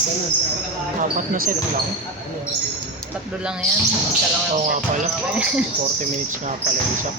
Apat na set lang. Tatlo lang yan. Isa lang Oo nga yung pala. set. 40 minutes nga pala yung isa.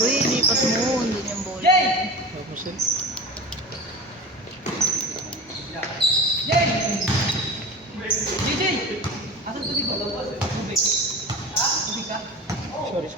Uy, lipat mo. Doon yung bola. Tapos yun. Sorry.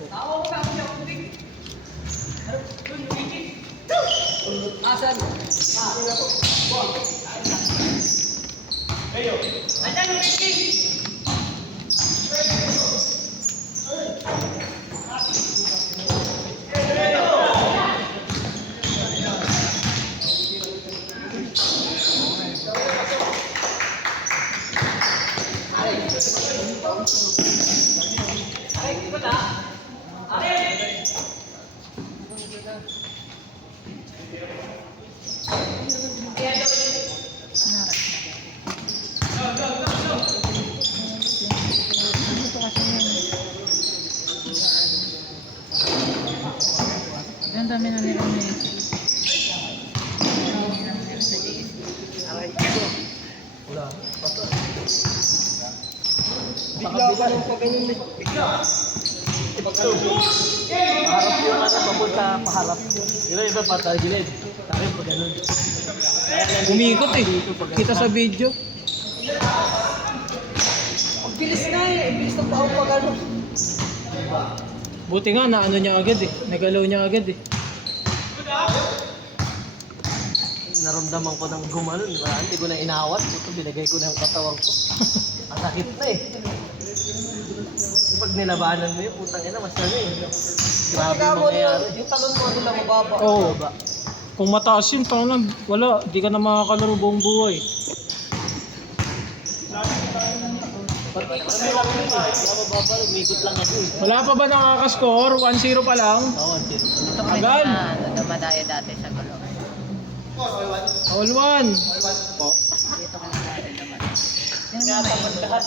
Ang dami na nila na yun. Wala. Bigla pa nung pagganyan eh. Bigla. Paharap yung papunta paharap. Iba patay gilid. Tayo pag ganun. Umikot eh. Kita sa video. Ang bilis na eh. Ang bilis ng pao pag ano. Buti nga na ano niya agad eh. Nagalaw niya agad eh. Naramdaman ko ng gumanon. Hindi ko na inawat. Ito binagay ko na yung katawan ko. Ang sakit na eh. Pag nilabanan mo yun, putang ina, mas ano eh. Grabe yung mangyayari. Yung talon mo ano lang mababa. Oo. Kung mataas yun, tangan wala. Di ka na makakalaro buong buhay. Pati ko na lang yun eh. Kaya mababa, umikot lang ako eh. Wala pa ba nakaka-score? 1-0 pa lang. Oo, ang tiro. Ito kami Tagal. na dumadayo dati sa gulo. All one. Po. Dito kami dati dumadayo. Yung mga lahat.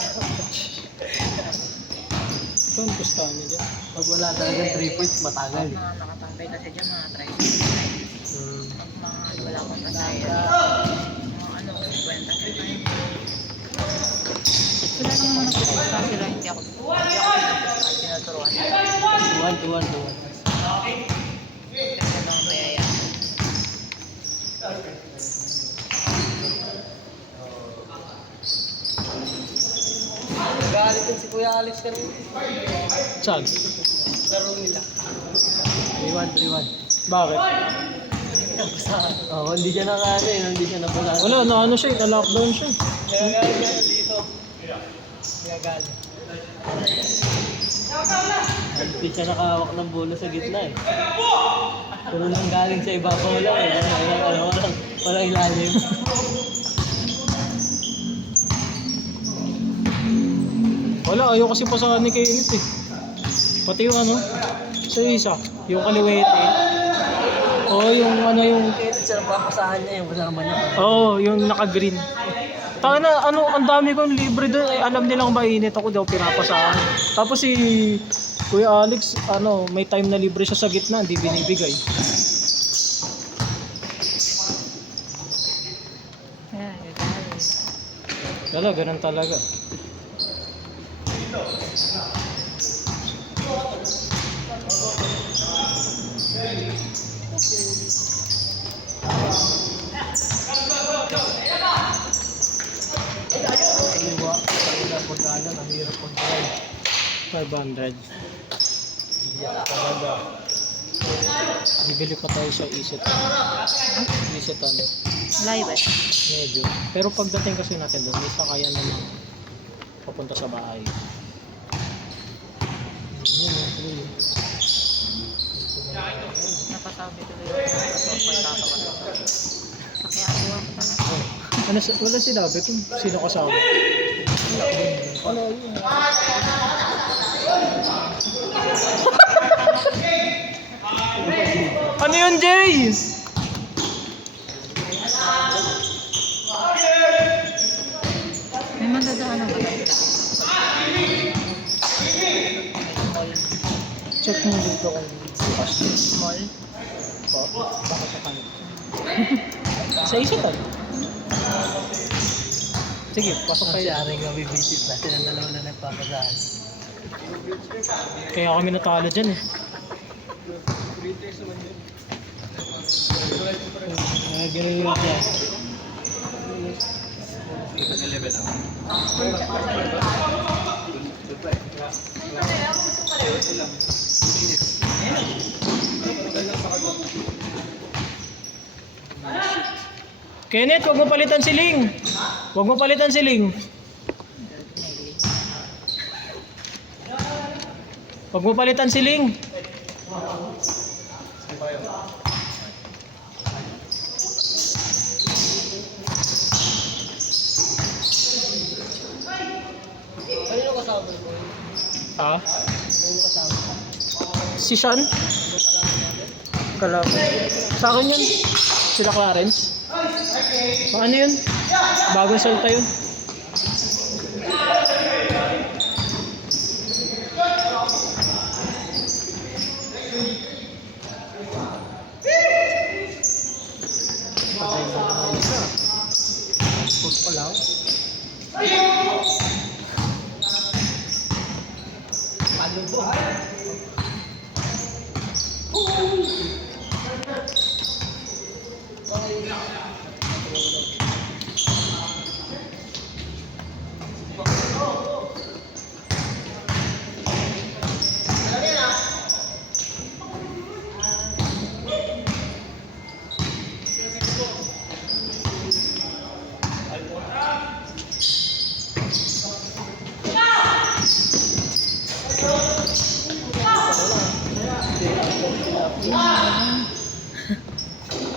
Ito ang pustahan niya dyan. Pag wala talagang 3 points, matagal. Mga nakatambay kasi dyan, mga tricycle. Pag mga wala akong pasaya. Mga ano, kwenta sila. Sila lang mga nagpupusta sila, hindi ako pinapusta, tinuturuan. 2-1. Kasi mga mayaya. Nagalit din si Kuya Alex kanina. Saan? Laro nila. 3-1. Bakit? Oo, hindi siya nakaano eh. Hindi siya nabulan. Wala, na ano siya, na-lockdown siya. Nagagalit siya dito. Nagagalit. Hindi siya nakahawak ng bola sa gitna eh. Puro nang galing sa ibabaw lang eh. Walang ilalim. Wala, ayaw kasi pasahan ni Kenneth eh. Pati yung ano, sa isa, yung kaliwete. Oo, yung ano yung... Kaya siya papasahan niya yung kasama niya. Oo, yung naka-green. Taka na, ano, ang dami kong libre doon. Ay, alam nilang mainit ako daw, pinapasahan. Tapos si Kuya Alex, ano, may time na libre siya sa gitna, hindi binibigay. Ayan, yun. Wala, ganun talaga. Iwa. Kaya pag-ano, nahirap pag-drive. 500. Iyak talaga. Bibili pa tayo sa Isetan. Isetan, Live eh. medyo. Pero pagdating kasi natin doon, may sakayan naman papunta sa bahay. Napasabi tuloy yung pagkakawan ko. Kaya ayaw ko talaga. Ano, wala sinabi kung sino kasama. Ano yun? Ano yun, Jay? May madadaanan ba tayo? Mall. Check mo dito kung bukas. Mall. Baka sa kanin. Sa Isetan. Sige, pasok Kasi tayo. aring kami visit na. Silang dalawa na nagpapagaan. Kaya kami natalo dyan eh. Ganun yun siya. Kenneth, huwag mo palitan si Ling. Huwag mo palitan si Ling. Huwag mo palitan si Ling. Kanino kasama mo? Ha? Si Sean? Kalaban. Sa akin yun. Sila Clarence. Ano yun? Bagong salta yun. Post pa lang.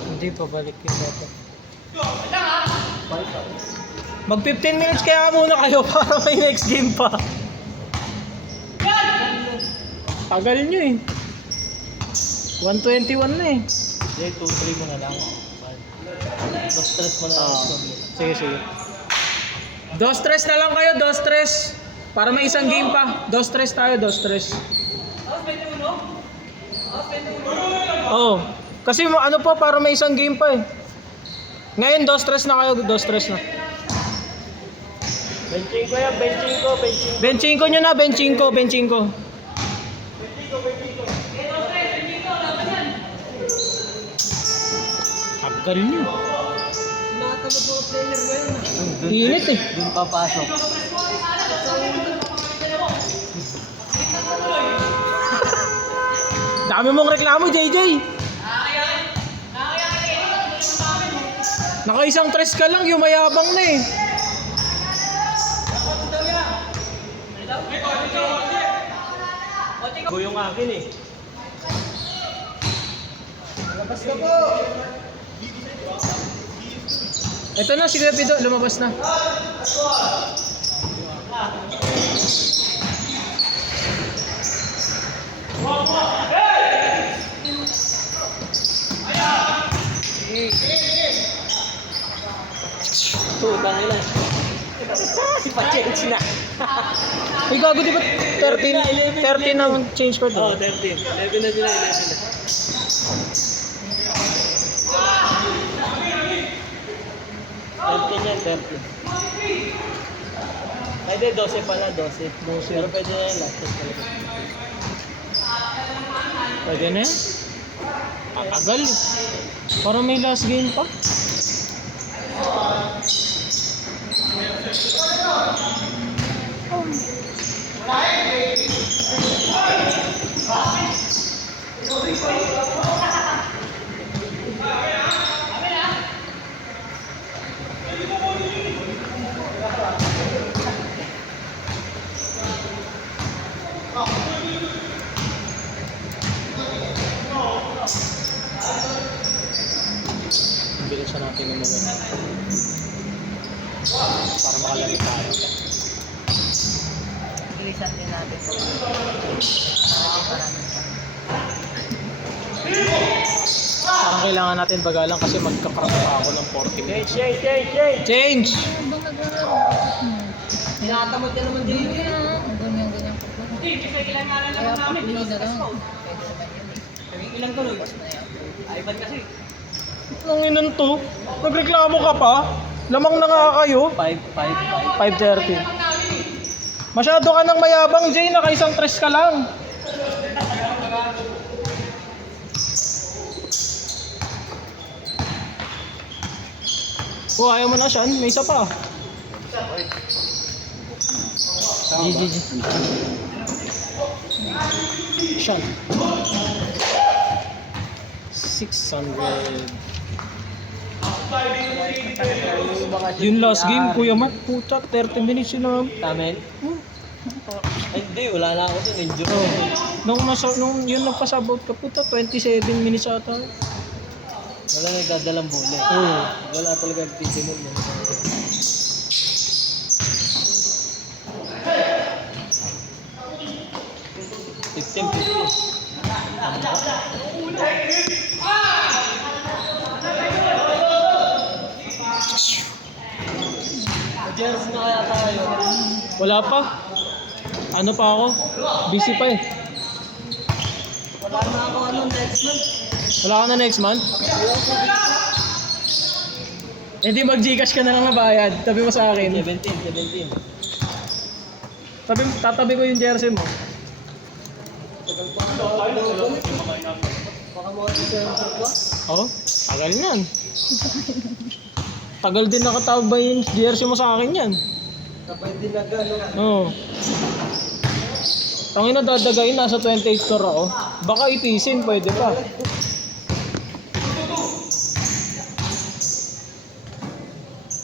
Hindi, pabalik yung data. Mag 15 minutes kaya muna kayo para may next game pa. Tagal nyo eh. 121 na eh. Hindi, 2-3 mo na lang. Mas stress mo na lang. Sige, sige. Dos stress na lang kayo, dos stress. Para may isang game pa. Dos stress tayo, dos stress. Oo. Kasi ano pa, para may isang game pa eh. Ngayon, dos stress na kayo, dos stress na. Benching ko yan, benching ko. Benching ko nyo na, benching ko, benching ko. Tagal nyo. Nakatamad mga player ngayon. Init eh. Doon papasok. Dami mong reklamo, JJ. Naka-isang tres ka lang, yung mayabang na eh. Go yung akin eh. Ito na, si Kuya Pido, lumabas na. Tutang nila. Pa-change na. Ay, gago, di ba 13? 13 naman change card. Oo, Oh, 13. 11 na sila, 11 na. 13 yan, 13. Pwede, 12 pala, 12. Pero pwede na yan, last test talaga. Pwede na yan. Tatagal. Parang may last game pa. Bilisan natin ng mga para makalaro tayo. Bilisan din natin ito. Maraming Parang kailangan natin bagalang kasi magkakarap pa ako ng 40 minutes. Change! Change! Tinatamad ka naman din. Ganyan ko po. Kaya pag hindi na lang, pwede naman yun eh. Ilang tuloy? Tapos na yan. Ay, ba't kasi? Ang inan to? Nagreklamo ka pa? Lamang na nga kayo. 5-5. 5:30. Masyado ka nang mayabang, Jay. Nakaisang tres ka lang. Oh, ayaw mo na siya. May isa pa. GG. Siyan. 600. Yung last game, Kuya Matt, puta, 30 minutes sila. Tamen? Ay, hindi, wala na ako dun. Enjoy. Oh. Nung yun nagpasabot ka, puta, 27 minutes ata. Wala nagdadalang bola. Oh. Wala talaga nagtitinod. Fifteen. Jersey na kaya tayo. Wala pa. Ano pa ako? Busy pa eh. Wala na ako next month. Wala ka na next month? Hindi mag-Gcash ka na lang mabayad. Tabi mo sa akin. 17. Tatabi ko yung jersey mo. Baka mga December pa. Oh, tagal yan. Tagal din nakatawag ba yung jersey mo sa akin yan? Kapag din na gano'n. Oo. Tangin na dadagayin, nasa 28 store ako. Baka itisin, pwede pa.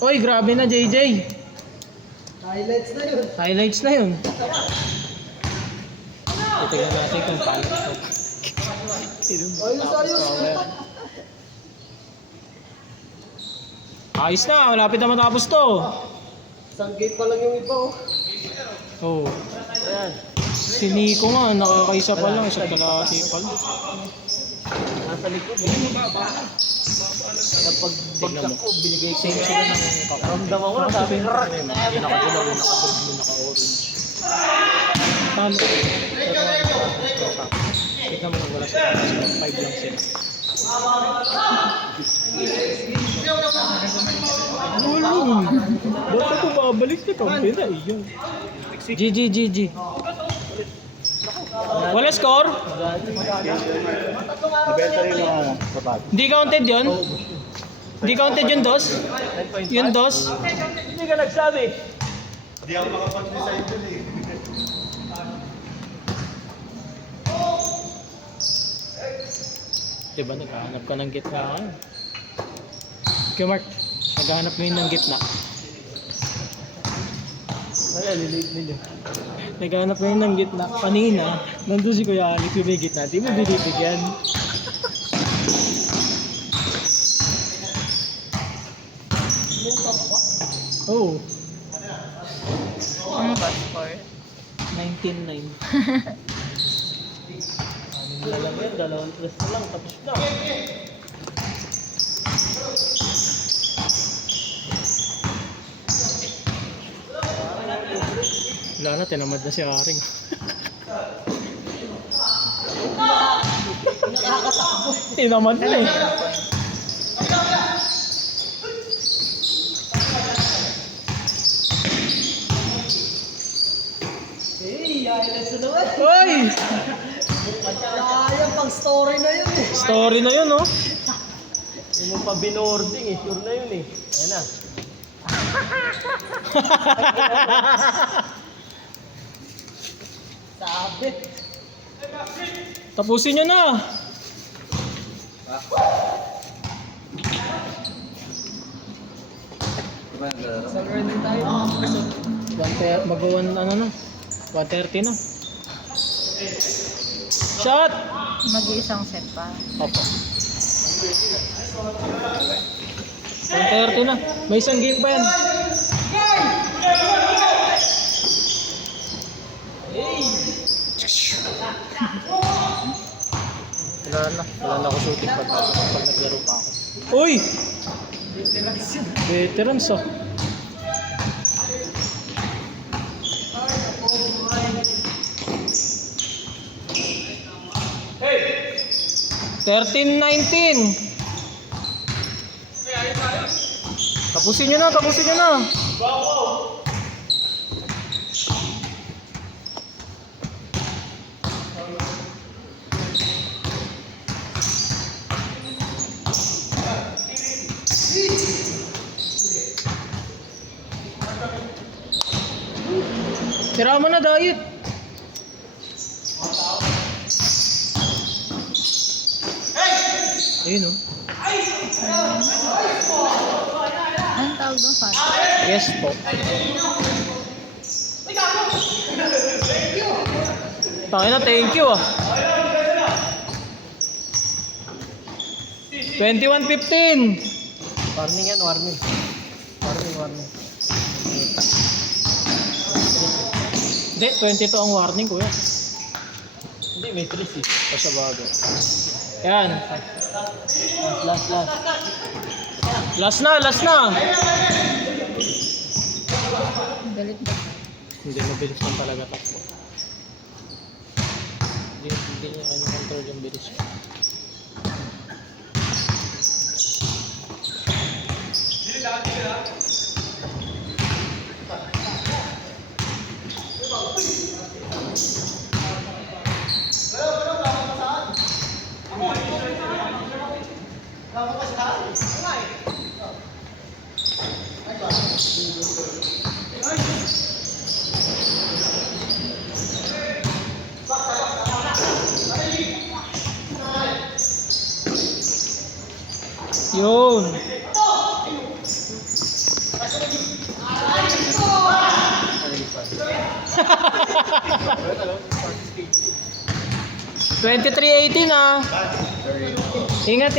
Oy, grabe na JJ. Highlights na yun. Highlights na yun. Titignan natin kung paano. Ayos. Ayos na, malapit na matapos to. Isang gate pa lang yung iba oh. Oh. Ayan. Si Nico nga, nakakaisa pa lang, isa't kalahati pa lang. Nasa likod. Kapag bagsak ko, binigay ko Same sila ng Ramdam ako na sabi. Nakadilaw, nakaduglo, naka-orange. Tama. Tignan mo wala sa 5 lang sila. Ulong! Ba't ako babalik na to? Hindi na iyon. GG. Wala score? Hindi counted yun? Hindi counted yung dos? Yung dos? Hindi ka nagsabi. Diba naghahanap ka ng gitna ka? Okay Mark, naghahanap ngayon ng gitna. Ay, lilate nila. Naghahanap ngayon ng gitna. Kanina, nandun si Kuya Alex yung may gitna. Di mo binibigyan. Oh, Ano ba score? 19-9. Ano na lang yan, 2 plus na lang, tapos na. Wala na, tinamad na si Aring. Tinamad na eh. Hey, highlights na naman. Hoy! Sayang, pang story na yun eh. Story na yun, oh. Hindi mo pa binording eh, sure na yun eh. Ayan na. Sabi. Tapusin nyo na. Summer din tayo. Mag-1 ano na? 1:30 na. Shot! Mag-iisang set pa. Opo. 1:30 na. May isang game pa yan. Wala na ako shooting pag naglaro pa ako. Uy! Veterans ah. Hey! 13-19. Tapusin nyo na, tapusin nyo na. Tira mo na, diet. Ayun oh. Anong tawag doon, Fat? Yes po. Tangina, thank you ah. 21-15. Warning yan, warning. Warning. Hindi, 22 ang warning kuya. Hindi, may 3 eh. Pasabago. Yan. Last. Last na. Galit ba? Hindi, mabilis lang talaga takbo. Hindi niya kanya control yung bilis. Yun. $23.18 ah. Ingat.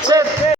Set.